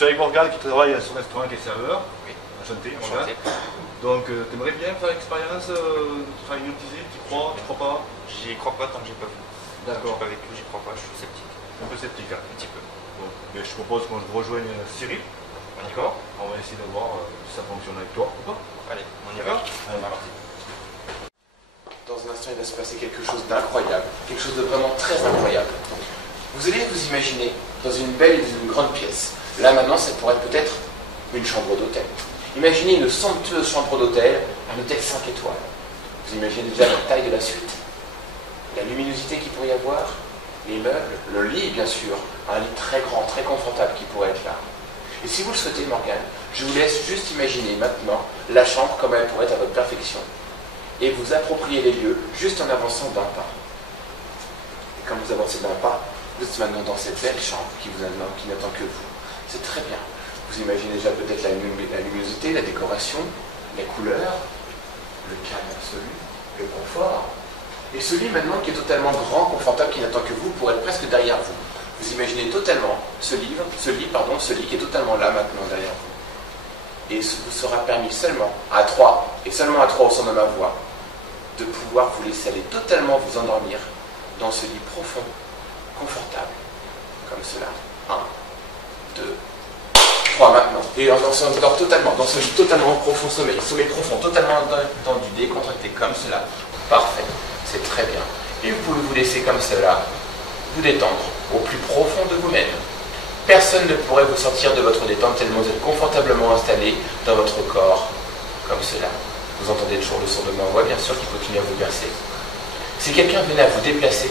suis avec Morgane qui travaille sur restaurant qui est serveur. Oui. Enchanté, Enchanté. Donc, tu aimerais bien faire l'expérience de travailler hypnotisé? Tu crois pas? J'y crois pas tant que j'ai pas vu. D'accord. J'ai pas vécu, j'y crois pas, je suis sceptique. Un peu sceptique, hein. Un petit peu. Bon, mais je propose qu'on rejoigne Cyril. D'accord. On va essayer de voir si ça fonctionne avec toi ou pas. Allez, on y va. Allez, parti. Dans un instant, il va se passer quelque chose d'incroyable, quelque chose de vraiment très incroyable. Vous allez vous imaginer dans une belle et une grande pièce. Là maintenant, ça pourrait être peut-être une chambre d'hôtel. Imaginez une somptueuse chambre d'hôtel, un hôtel 5 étoiles. Vous imaginez déjà la taille de la suite, la luminosité qu'il pourrait y avoir, les meubles, le lit bien sûr, un lit très grand, très confortable qui pourrait être là. Et si vous le souhaitez, Morgane, je vous laisse juste imaginer maintenant la chambre comme elle pourrait être à votre perfection. Et vous appropriez les lieux juste en avançant d'un pas. Et quand vous avancez d'un pas, vous êtes maintenant dans cette belle chambre qui n'attend que vous. C'est très bien. Vous imaginez déjà peut-être la luminosité, la décoration, les couleurs, le calme absolu, le confort. Et ce lit maintenant qui est totalement grand, confortable, qui n'attend que vous, pour être presque derrière vous. Vous imaginez totalement ce lit qui est totalement là maintenant derrière vous. Et ce vous sera permis seulement à 3, et seulement à 3 au son de ma voix, de pouvoir vous laisser aller totalement vous endormir dans ce lit profond, confortable, comme cela. 1, 2, 3 maintenant. Et on s'endort totalement, dans ce lit totalement profond sommeil profond, totalement tendu, décontracté, comme cela. Parfait, c'est très bien. Et vous pouvez vous laisser comme cela, vous détendre au plus profond de vous-même. Personne ne pourrait vous sortir de votre détente tellement vous êtes confortablement installé dans votre corps, comme cela. Vous entendez toujours le son de ma voix, bien sûr, qui continue à vous bercer. Si quelqu'un venait à vous déplacer,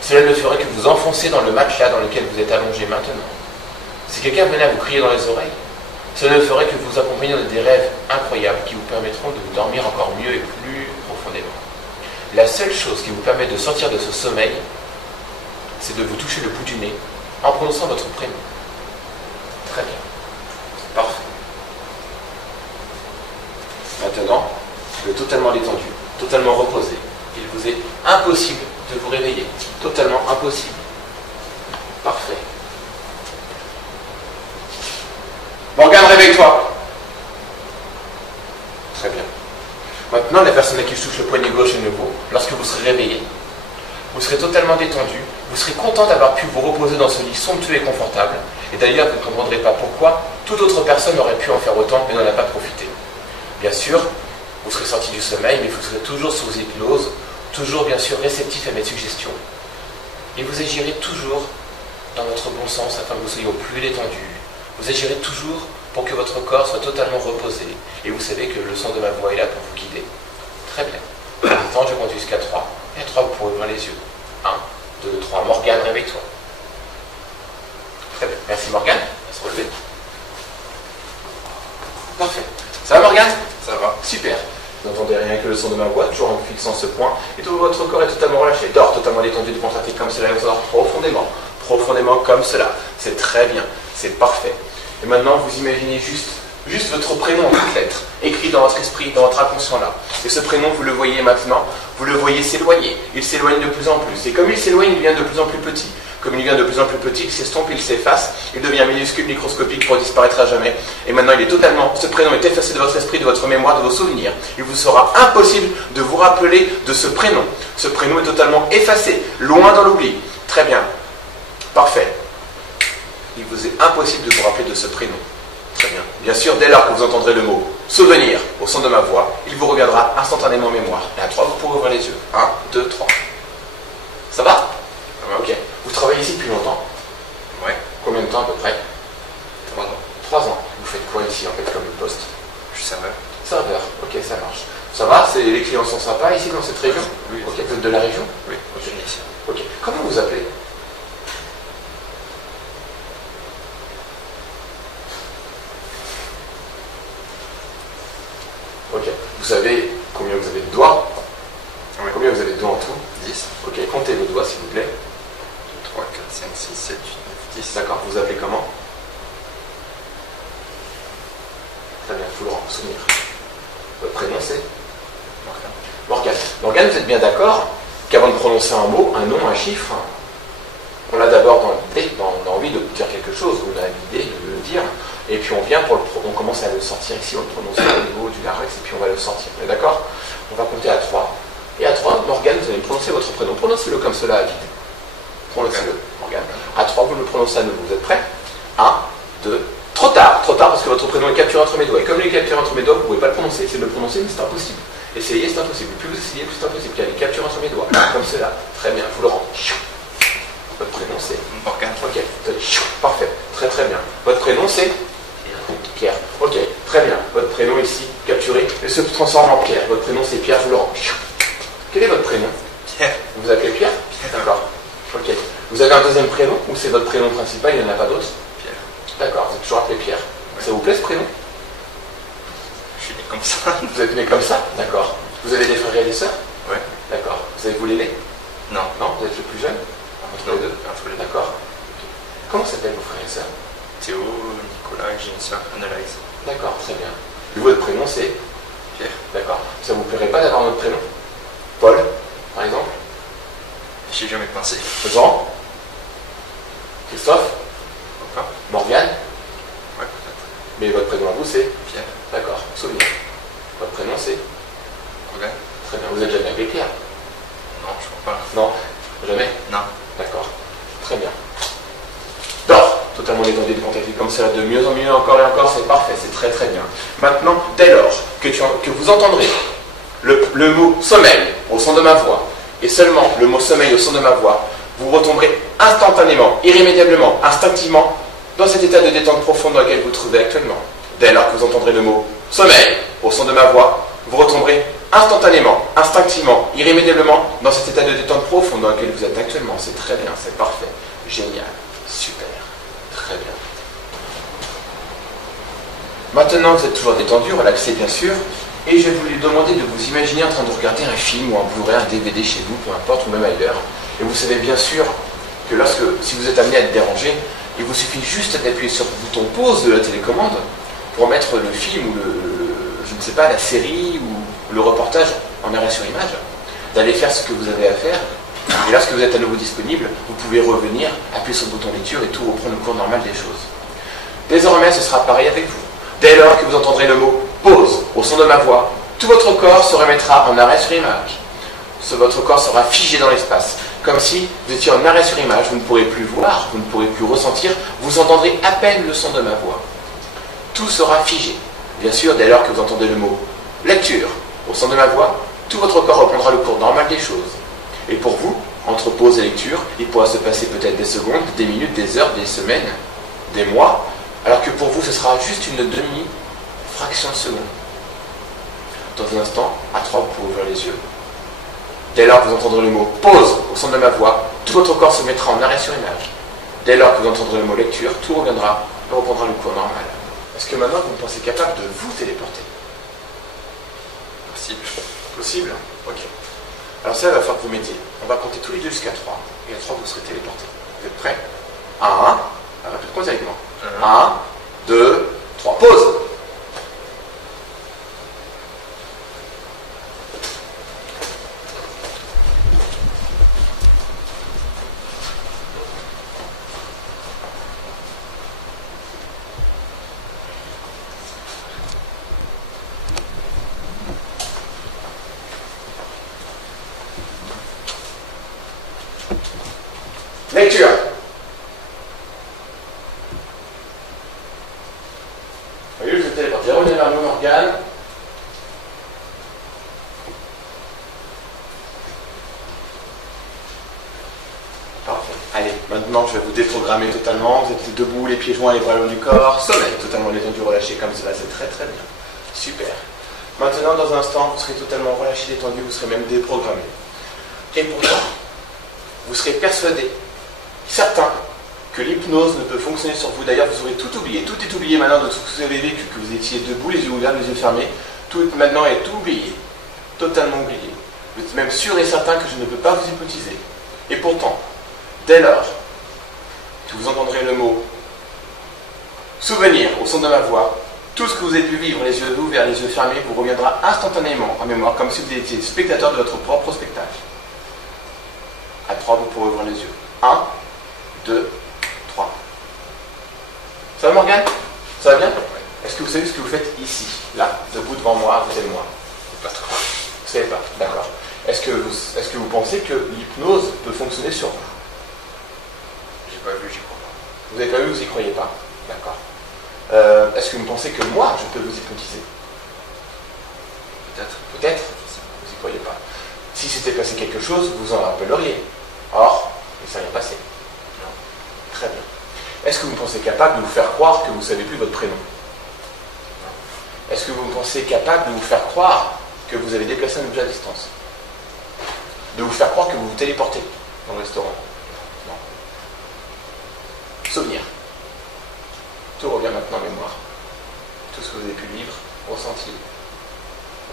cela ne ferait que vous enfoncer dans le matelas dans lequel vous êtes allongé maintenant. Si quelqu'un venait à vous crier dans les oreilles, cela ne ferait que vous accompagner dans des rêves incroyables qui vous permettront de dormir encore mieux et plus profondément. La seule chose qui vous permet de sortir de ce sommeil, c'est de vous toucher le bout du nez en prononçant votre prénom. Très bien. Parfait. Maintenant, vous êtes totalement détendu, totalement reposé. Il vous est impossible de vous réveiller. Totalement impossible. Parfait. Morgane, réveille-toi. Très bien. Maintenant, la personne à qui je touche le poignet gauche est nouveau. Lorsque vous serez réveillé, vous serez totalement détendu. Vous serez content d'avoir pu vous reposer dans ce lit somptueux et confortable. Et d'ailleurs, vous ne comprendrez pas pourquoi toute autre personne aurait pu en faire autant et n'en a pas profité. Bien sûr, vous serez sorti du sommeil, mais vous serez toujours sous hypnose, toujours bien sûr réceptif à mes suggestions. Et vous agirez toujours dans votre bon sens afin que vous soyez au plus détendu. Vous agirez toujours pour que votre corps soit totalement reposé. Et vous savez que le son de ma voix est là pour vous guider. Très bien. Maintenant, je compte jusqu'à 3. Et à 3, vous pourrez ouvrir les yeux. 1, 2, 3. Morgane, réveille-toi. Très bien. Merci Morgane. À se relever. Parfait. Ça va Morgane? Ça va. Super. Vous n'entendez rien que le son de ma voix, toujours en fixant ce point. Et tout votre corps est totalement relâché. Dors totalement détendu, décontracté comme cela. Et vous dort profondément. Profondément comme cela. C'est très bien. C'est parfait. Et maintenant, vous imaginez juste votre prénom en toutes lettres, écrit dans votre esprit, dans votre inconscient là. Et ce prénom, vous le voyez maintenant, vous le voyez s'éloigner. Il s'éloigne de plus en plus. Et comme il s'éloigne, il devient de plus en plus petit. Comme il devient de plus en plus petit, il s'estompe, il s'efface, il devient minuscule, microscopique pour disparaître à jamais. Et maintenant, ce prénom est effacé de votre esprit, de votre mémoire, de vos souvenirs. Il vous sera impossible de vous rappeler de ce prénom. Ce prénom est totalement effacé, loin dans l'oubli. Très bien. Parfait. Il vous est impossible de vous rappeler de ce prénom. Très bien. Bien sûr, dès lors que vous entendrez le mot « souvenir » au son de ma voix, il vous reviendra instantanément en mémoire. Et à 3, vous pourrez ouvrir les yeux. 1, 2, 3. Ça va? Ok. Vous travaillez ici depuis longtemps? Ouais. Combien de temps à peu près? 3 ans. 3 ans. Vous faites quoi ici en fait comme poste? Je suis serveur. Serveur. Ok, ça marche. Ça va? Les clients sont sympas ici dans cette région? Oui. Ok, vous êtes de la région? Oui, Ok. je suis ici. Ok. Comment vous appelez? Ok. Vous savez combien vous avez de doigts? Oui. Combien vous avez de doigts en tout? 10. Ok, comptez vos doigts s'il vous plaît. 3, 4, 5, 6, 7, 8, 9, 10. D'accord, vous vous appelez comment? Très bien, Florent, souvenir. Votre prénom c'est? Morgane. Morgane. Morgane, vous êtes bien d'accord qu'avant de prononcer un mot, un nom, un chiffre, on a d'abord dans l'envie de dire quelque chose, on a l'idée de le dire. Et puis on commence à le sortir ici, on le prononce au niveau du larynx, et puis on va le sortir. On est d'accord? On va compter à 3. Et à 3, Morgane, vous allez prononcer votre prénom. Prononcez-le comme cela à vide. Prononcez-le, Morgane. À 3, vous le prononcez à nouveau. Vous êtes prêts? 1, 2, trop tard parce que votre prénom est capturé entre mes doigts. Et comme il est capturé entre mes doigts, vous ne pouvez pas le prononcer. Essayez de le prononcer, mais c'est impossible. Essayez, c'est impossible. Plus vous essayez, plus c'est impossible. Il est capturé entre mes doigts. Comme cela. Très bien, vous le rendez. Votre prénom c'est Morgane. Ok, parfait. Très très bien. Votre prénom c'est Pierre. Ok, très bien. Votre prénom ici, capturé, et se transforme en Pierre. Votre prénom c'est Pierre, je vous le rends. Quel est votre prénom? Pierre. Vous vous appelez Pierre? D'accord. Ok. Vous avez un deuxième prénom ou c'est votre prénom principal, il n'y en a pas d'autre? Pierre. D'accord, vous êtes toujours appelé Pierre. Ouais. Ça vous plaît ce prénom? Je suis né comme ça. Vous êtes né comme ça? D'accord. Vous avez des frères et des sœurs? Ouais. D'accord. Vous avez voulu l'aîné? Non. Non, vous êtes le plus jeune? Entre les deux? Entre les deux. D'accord. Ok. Comment s'appellent vos frères et sœurs? Théo, Nicolas, et j'ai une sœur, Annalise. D'accord, très bien. Et votre prénom c'est? Pierre. D'accord. Ça vous plairait pas d'avoir notre prénom? Paul, par exemple? J'y ai jamais pensé. Jean? Christophe? Pourquoi? Morgane? Ouais, peut-être. Mais votre prénom à vous c'est? Pierre. D'accord, souvenir. Votre prénom c'est? Morgane. Très bien. Vous êtes jamais appelé Pierre? Non, je crois pas. Non? Jamais? Non. D'accord. Très bien. Dors! Totalement détendu de contacter comme ça, de mieux en mieux, encore et encore, c'est parfait, c'est très très bien. Maintenant, dès lors que vous entendrez le mot sommeil au son de ma voix, et seulement le mot sommeil au son de ma voix, vous retomberez instantanément, irrémédiablement, instinctivement, dans cet état de détente profonde dans lequel vous vous trouvez actuellement. Dès lors que vous entendrez le mot sommeil au son de ma voix, vous retomberez instantanément, instinctivement, irrémédiablement dans cet état de détente profonde dans lequel vous êtes actuellement. C'est très bien, c'est parfait, génial, super, très bien. Maintenant, vous êtes toujours détendu, relaxé bien sûr, et je vais vous demander de vous imaginer en train de regarder un film ou un Blu-ray, un DVD chez vous, peu importe, ou même ailleurs. Et vous savez bien sûr que si vous êtes amené à être dérangé, il vous suffit juste d'appuyer sur le bouton pause de la télécommande pour mettre le film ou je ne sais pas, la série ou le reportage en arrêt sur image, d'aller faire ce que vous avez à faire. Et lorsque vous êtes à nouveau disponible, vous pouvez revenir, appuyer sur le bouton lecture et tout reprendre le cours normal des choses. Désormais, ce sera pareil avec vous. Dès lors que vous entendrez le mot pause au son de ma voix, tout votre corps se remettra en arrêt sur image. Votre corps sera figé dans l'espace, comme si vous étiez en arrêt sur image, vous ne pourrez plus voir, vous ne pourrez plus ressentir, vous entendrez à peine le son de ma voix. Tout sera figé. Bien sûr, dès lors que vous entendez le mot lecture au son de ma voix, tout votre corps reprendra le cours normal des choses. Et pour vous, entre pause et lecture, il pourra se passer peut-être des secondes, des minutes, des heures, des semaines, des mois, alors que pour vous, ce sera juste une demi-fraction de seconde. Dans un instant, à 3, vous pouvez ouvrir les yeux. Dès lors que vous entendrez le mot pause au son de ma voix, tout votre corps se mettra en arrêt sur image. Dès lors que vous entendrez le mot lecture, tout reviendra et reprendra le cours normal. Est-ce que maintenant vous me pensez capable de vous téléporter? Possible. Possible? Ok. Alors ça, il va falloir que vous m'aidiez. On va compter tous les deux jusqu'à 3. Et à 3, vous serez téléportés. Vous êtes prêts? 1. Répète-moi avec moi. 1, 2, 3. Pause! Lecture. Oui, je vous ai téléporté. Revenez vers nous, Morgane. Parfait. Allez, maintenant je vais vous déprogrammer totalement. Vous êtes debout, les pieds joints, les bras le long du corps. Sommeil, totalement détendu, relâché comme cela. C'est très très bien. Super. Maintenant, dans un instant, vous serez totalement relâché, détendu, vous serez même déprogrammé. Et pourtant, vous serez persuadé, certain, que l'hypnose ne peut fonctionner sur vous. D'ailleurs, vous aurez tout oublié. Tout est oublié maintenant de tout ce que vous avez vécu, que vous étiez debout, les yeux ouverts, les yeux fermés. Tout maintenant est oublié. Totalement oublié. Vous êtes même sûr et certain que je ne peux pas vous hypnotiser. Et pourtant, dès lors que vous entendrez le mot souvenir au son de ma voix, tout ce que vous avez pu vivre, les yeux ouverts, les yeux fermés, vous reviendra instantanément en mémoire, comme si vous étiez spectateur de votre propre spectacle. À 3, vous pourrez ouvrir les yeux. 1, 2, 3. Ça va, Morgane? Ça va bien? ici, là, debout devant moi, à côté de moi? Pas trop. Vous savez pas, d'accord. Est-ce que vous pensez que l'hypnose peut fonctionner sur vous? J'ai pas vu, j'y crois pas. Vous n'avez pas vu, vous n'y croyez pas? D'accord. Est-ce que vous pensez que moi, je peux vous hypnotiser? Peut-être. Peut-être? Vous n'y croyez pas. Si s'était passé quelque chose, vous en rappelleriez. Or, il ne s'est rien passé. Non. Très bien. Est-ce que vous pensez capable de vous faire croire que vous ne savez plus votre prénom? Non. Est-ce que vous pensez capable de vous faire croire que vous avez déplacé un objet à distance? De vous faire croire que vous vous téléportez dans le restaurant? Non. Souvenir. Tout revient maintenant en mémoire. Tout ce que vous avez pu vivre, ressenti,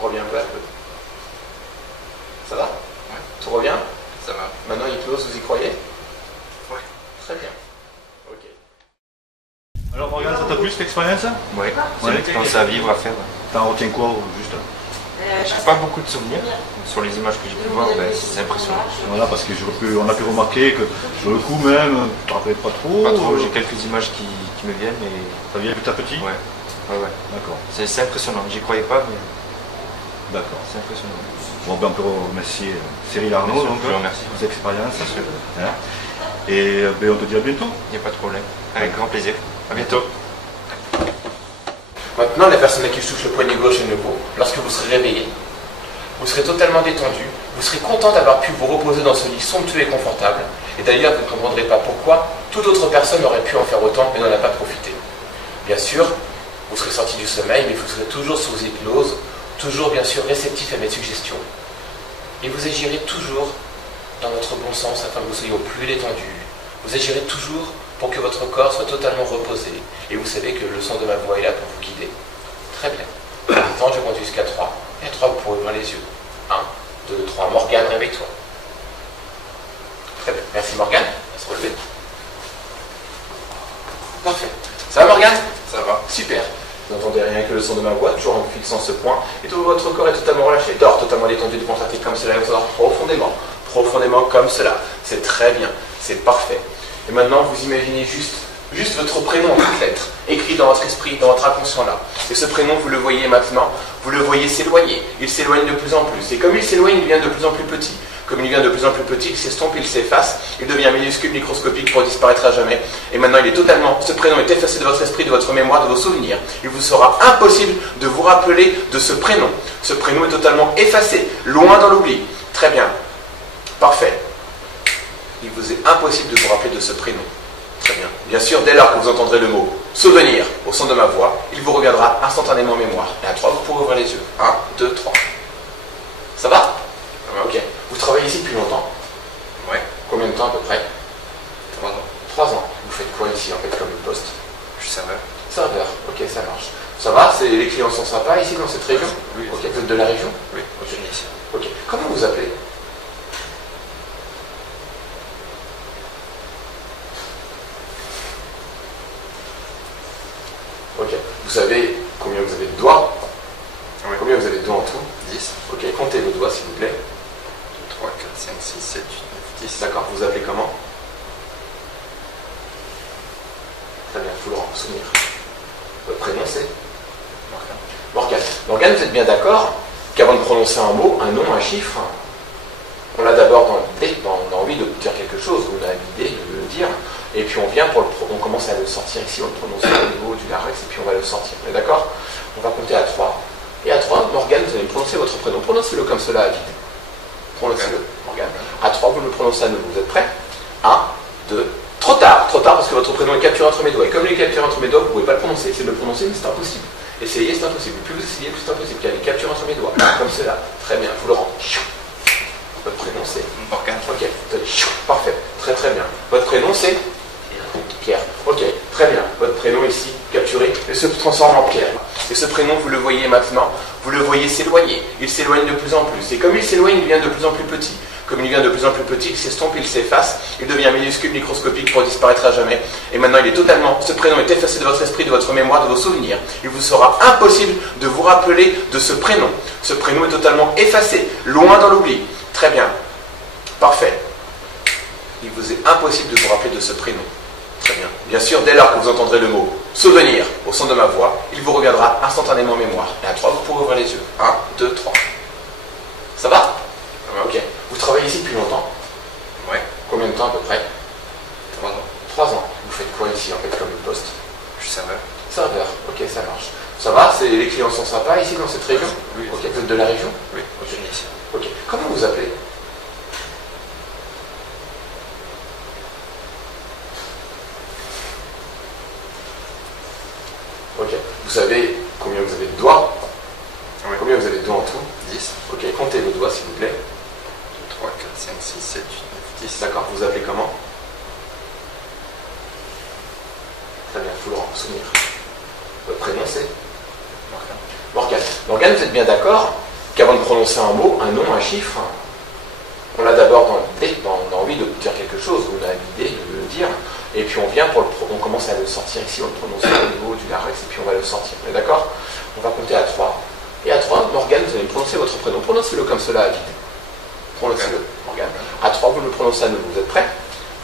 revient peu à peu. Ça va? Ouais. Tout revient? Ça va. Maintenant, hypnose, vous y croyez? Ouais. Très bien. Ok. Alors Morgane, ça t'a plu cette expérience? Oui, c'est Ouais. une expérience à vivre, à faire. T'en retiens quoi juste? J'ai pas beaucoup de souvenirs. Sur les images que j'ai pu voir, ben, c'est impressionnant. Voilà, parce qu'on a pu remarquer que sur le coup même, tu te rappelles pas trop. Pas trop, j'ai quelques images qui me viennent, mais. Ça vient petit à petit? Ouais. Ouais. D'accord. C'est impressionnant. J'y croyais pas, mais D'accord. c'est impressionnant. Bon, ben on peut remercier Cyril Arnaud, Bien sûr, donc, je le remercie. pour cette expérience. Bien sûr. Hein. Et ben, on te dit à bientôt. Il n'y a pas de problème. Avec grand plaisir. À bientôt. Maintenant, la personne à qui je touche le poignet gauche est nouveau. Lorsque vous serez réveillé, vous serez totalement détendu. Vous serez content d'avoir pu vous reposer dans ce lit somptueux et confortable. Et d'ailleurs, vous ne comprendrez pas pourquoi toute autre personne aurait pu en faire autant et n'en a pas profité. Bien sûr, vous serez sorti du sommeil, mais vous serez toujours sous hypnose, toujours bien sûr réceptif à mes suggestions. Et vous agirez toujours dans votre bon sens afin que vous soyez au plus détendu. Vous agirez toujours pour que votre corps soit totalement reposé. Et vous savez que le son de ma voix est là pour vous guider. Très bien. Maintenant, je compte jusqu'à 3. Et à 3, vous pourrez ouvrir les yeux. 1, 2, 3. Morgane, réveille-toi. Très bien. Merci Morgane. À se relever. Parfait. Ça va Morgane? Ça va. Super. Vous n'entendez rien que le son de ma voix, toujours en fixant ce point. Et tout votre corps est totalement relâché. Dors totalement détendu, décontracté comme cela. Et vous endort profondément. Profondément comme cela. C'est très bien. C'est parfait. Et maintenant, vous imaginez juste votre prénom en toutes lettres, écrit dans votre esprit, dans votre inconscient là. Et ce prénom, vous le voyez maintenant, vous le voyez s'éloigner. Il s'éloigne de plus en plus. Et comme il s'éloigne, il devient de plus en plus petit. Comme il devient de plus en plus petit, il s'estompe, il s'efface, il devient minuscule, microscopique pour disparaître à jamais. Et maintenant, ce prénom est effacé de votre esprit, de votre mémoire, de vos souvenirs. Il vous sera impossible de vous rappeler de ce prénom. Ce prénom est totalement effacé, loin dans l'oubli. Très bien. Parfait. Il vous est impossible de vous rappeler de ce prénom. Très bien. Bien sûr, dès lors que vous entendrez le mot souvenir au son de ma voix, il vous reviendra instantanément en mémoire. Et à 3, vous pourrez ouvrir les yeux. 1, 2, 3. Ça va? Ça va. Ok. Vous travaillez ici depuis longtemps? Ouais. Combien de temps à peu près? 3 ans. 3 ans. Vous faites quoi ici en fait comme poste? Je suis serveur. Serveur. Ok, ça marche. Ça va? Les clients sont sympas ici dans cette région? Oui. Ok, vous êtes de la région? Oui, je suis ici. Ok. Comment vous appelez? Ok. Vous savez combien vous avez de doigts? Oui. Combien vous avez de doigts en tout? 10. Ok, comptez vos doigts s'il vous plaît. 3, 4, 5, 6, 7, 8, 9, 10. D'accord, vous appelez comment? Très bien, je vous le rends souvenir. Votre prénom c'est? Morgane. Morgane. Morgane, vous êtes bien d'accord qu'avant de prononcer un mot, un nom, un chiffre, on l'a d'abord dans l'idée, on a envie de dire quelque chose, on a l'idée de le dire, et puis on commence à le sortir ici, on le prononce au niveau du larynx, et puis on va le sortir. On est d'accord? On va compter à 3. Et à 3, Morgane, vous allez prononcer votre prénom. Prononcez-le comme cela à vide. Prononcez-le, Morgane. À 3, vous le prononcez à nouveau. Vous êtes prêts? 1, 2, trop tard parce que votre prénom est capturé entre mes doigts. Et comme il est capturé entre mes doigts, vous ne pouvez pas le prononcer. Essayez de le prononcer, mais c'est impossible. Essayez, c'est impossible. Plus vous essayez, plus c'est impossible. Car il est capturé entre mes doigts. Comme cela. Très bien, je vous le rends. Votre prénom c'est? Morgane. Ok, parfait. Très très bien. Votre prénom c'est? Pierre. Ok, très bien. Votre prénom ici, capturé, et se transforme en Pierre. Et ce prénom, vous le voyez maintenant, vous le voyez s'éloigner. Il s'éloigne de plus en plus. Et comme il s'éloigne, il devient de plus en plus petit. Comme il devient de plus en plus petit, il s'estompe, il s'efface, il devient minuscule, microscopique pour disparaître à jamais. Et maintenant, ce prénom est effacé de votre esprit, de votre mémoire, de vos souvenirs. Il vous sera impossible de vous rappeler de ce prénom. Ce prénom est totalement effacé, loin dans l'oubli. Très bien. Parfait. Il vous est impossible de vous rappeler de ce prénom. Très bien. Bien sûr, dès lors que vous entendrez le mot souvenir au son de ma voix, il vous reviendra instantanément en mémoire. Et à 3, vous pourrez ouvrir les yeux. 1, 2, 3. Ça va? Ok. Vous travaillez ici depuis longtemps? Ouais. Combien de temps à peu près? 3 ans. 3 ans. Vous faites quoi ici en fait comme poste? Je suis serveur. Serveur. Ok, ça marche. Ça va? Les clients sont sympas ici dans cette région? Oui. Ok, vous êtes de la région? Oui, je suis ici. Ok. Comment vous appelez? Ok. Vous savez combien vous avez de doigts? Oui. Combien vous avez de doigts en tout? 10. Ok, comptez vos doigts s'il vous plaît. 3, 4, 5, 6, 7, 8, 9, 10. D'accord, vous appelez comment? Très bien, je vous le rends souvenir. Votre prénom c'est? Morgane. Morgane. Morgane, vous êtes bien d'accord qu'avant de prononcer un mot, un nom, un chiffre, on a d'abord dans l'idée, on a envie de dire quelque chose, on a l'idée de le dire, et puis on vient on commence à le sortir ici, on le prononce au niveau du larynx, et puis on va le sortir. Vous êtes d'accord? On va compter à 3. Et à 3, Morgane, vous allez prononcer votre prénom. Prononcez-le comme cela à vide. Prononcez-le, Morgane. À 3, vous le prononcez à nouveau. Vous êtes prêts?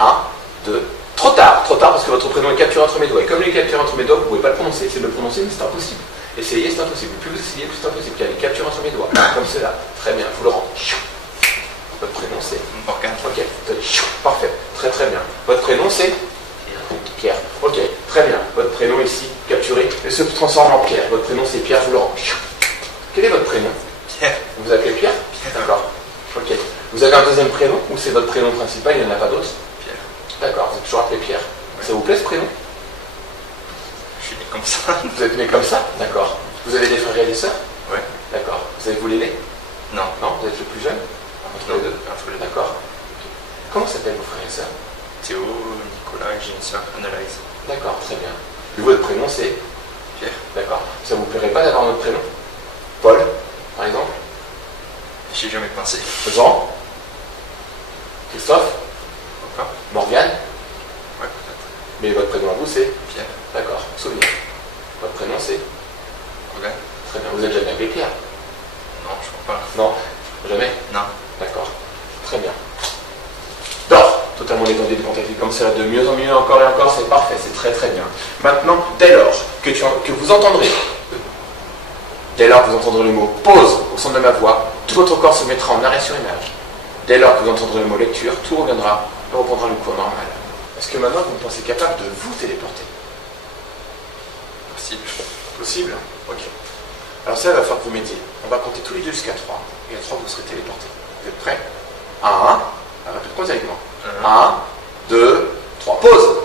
1, 2, trop tard parce que votre prénom est capturé entre mes doigts. Et comme il est capturé entre mes doigts, vous ne pouvez pas le prononcer. Essayez de le prononcer, mais c'est impossible. Essayez, c'est impossible. Plus vous essayez, plus c'est impossible. Il est capturé entre mes doigts. Comme cela. Très bien, je vous le rends. Votre prénom c'est? Morgane. Ok, parfait. Très très bien. Votre prénom c'est? Pierre. Ok, très bien. Votre prénom ici, capturé, et se transforme en Pierre. Votre prénom c'est Pierre, je vous le rends. Quel est votre prénom? Pierre. Vous vous appelez Pierre? D'accord. Ok. Vous avez un deuxième prénom ou c'est votre prénom principal, il n'y en a pas d'autre? Pierre. D'accord, vous êtes toujours appelé Pierre. Ouais. Ça vous plaît ce prénom? Je suis né comme ça. Vous êtes né comme ça? D'accord. Vous avez des frères et des sœurs? Ouais. D'accord. Vous avez voulu l'aîné? Non. Non, vous êtes le plus jeune? Entre les deux? Entre les deux. D'accord. Ok. Comment s'appellent vos frères et sœurs? Théo, Nicolas, et j'ai une soeur, Annalise. D'accord, très bien. Et votre prénom c'est? Pierre. D'accord. Ça vous plairait pas d'avoir notre prénom? Paul, par exemple? J'y ai jamais pensé. Jean? Christophe? Pourquoi? Morgane? Ouais, peut-être. Mais votre prénom à vous c'est? Pierre. D'accord, souvenir. Votre prénom c'est? Morgane. Très bien. Vous êtes jamais appelé Pierre? Non, je crois pas. Non? Jamais? Non. D'accord. Très bien. Dors, totalement détendu, décontracté comme cela, de mieux en mieux, encore et encore, c'est parfait, c'est très très bien. Maintenant, dès lors que vous entendrez, le mot pause au son de ma voix, tout votre corps se mettra en arrêt sur image. Dès lors que vous entendrez le mot lecture, tout reviendra et reprendra le cours normal. Est-ce que maintenant vous pensez capable de vous téléporter? Possible. Possible? Ok. Alors ça, il va falloir que vous m'aidiez. On va compter tous les deux jusqu'à 3. Et à 3, vous serez téléportés. Vous êtes prêts? 1. Répète-moi avec moi. 1, 2, 3. Pause!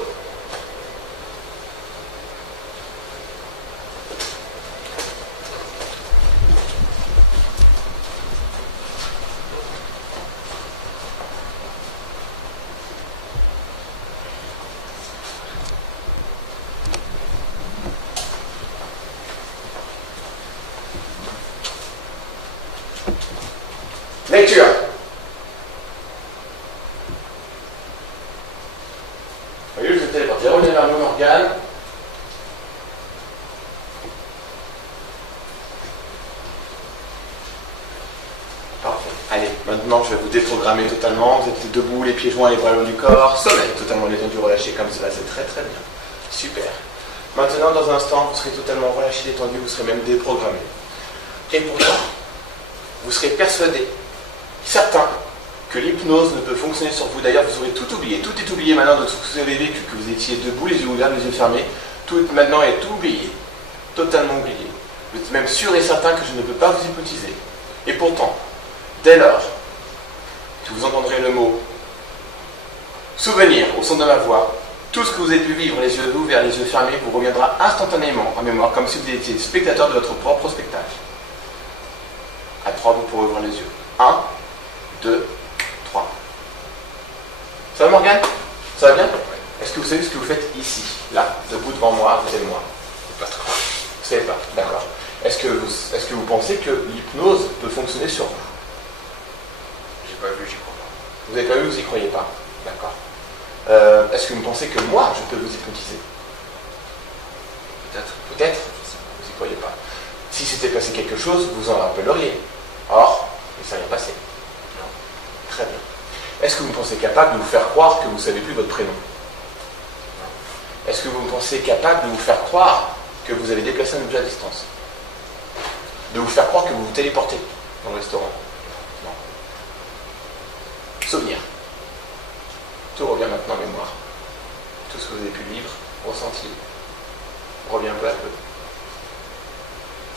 Lecture. Voyez, je vais téléporter. Revenez vers nous, Morgane. Parfait. Allez, maintenant je vais vous déprogrammer totalement. Vous êtes debout, les pieds joints, les bras le long du corps. Sommeil, totalement détendu, relâché comme cela. C'est très très bien. Super. Maintenant, dans un instant, vous serez totalement relâché, détendu, vous serez même déprogrammé. Et pourtant, vous serez persuadé, certain, que l'hypnose ne peut fonctionner sur vous. D'ailleurs, vous aurez tout oublié. Tout est oublié maintenant de tout ce que vous avez vécu, que vous étiez debout, les yeux ouverts, les yeux fermés. Tout maintenant est oublié. Totalement oublié. Vous êtes même sûr et certain que je ne peux pas vous hypnotiser. Et pourtant, dès lors que vous entendrez le mot souvenir au son de ma voix, tout ce que vous avez pu vivre, les yeux ouverts, les yeux fermés, vous reviendra instantanément en mémoire, comme si vous étiez spectateur de votre propre spectacle. À 3, vous pourrez ouvrir les yeux. 1, 2, 3. Ça va, Morgane? Ça va bien? Est-ce que vous savez ce que vous faites ici, là, debout devant moi, à côté de moi? Pas trop. Vous savez pas? D'accord. Est-ce que vous pensez que l'hypnose peut fonctionner sur vous? J'ai pas vu, j'y crois pas. Vous n'avez pas vu, vous n'y croyez pas? D'accord. Est-ce que vous pensez que moi, je peux vous hypnotiser? Peut-être. Peut-être? Vous n'y croyez pas. Si s'était passé quelque chose, vous en rappelleriez. Or, il ne s'est rien passé. Non. Très bien. Est-ce que vous pensez capable de vous faire croire que vous ne savez plus votre prénom? Non. Est-ce que vous me pensez capable de vous faire croire que vous avez déplacé un objet à distance? De vous faire croire que vous vous téléportez dans le restaurant? Non. Souvenir. Tout revient maintenant en mémoire. Tout ce que vous avez pu vivre, ressenti, revient peu à peu.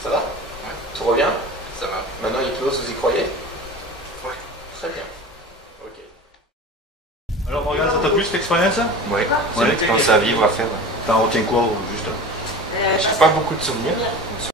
Ça va? Ouais. Tout revient? Ça va. Maintenant, hypnose, vous y croyez? Ouais. Très bien. Ok. Alors Morgane, ça t'a plu cette expérience? Ouais, c'est Ouais. une expérience à vivre, à faire. T'en retiens quoi juste? J'ai pas beaucoup de souvenirs.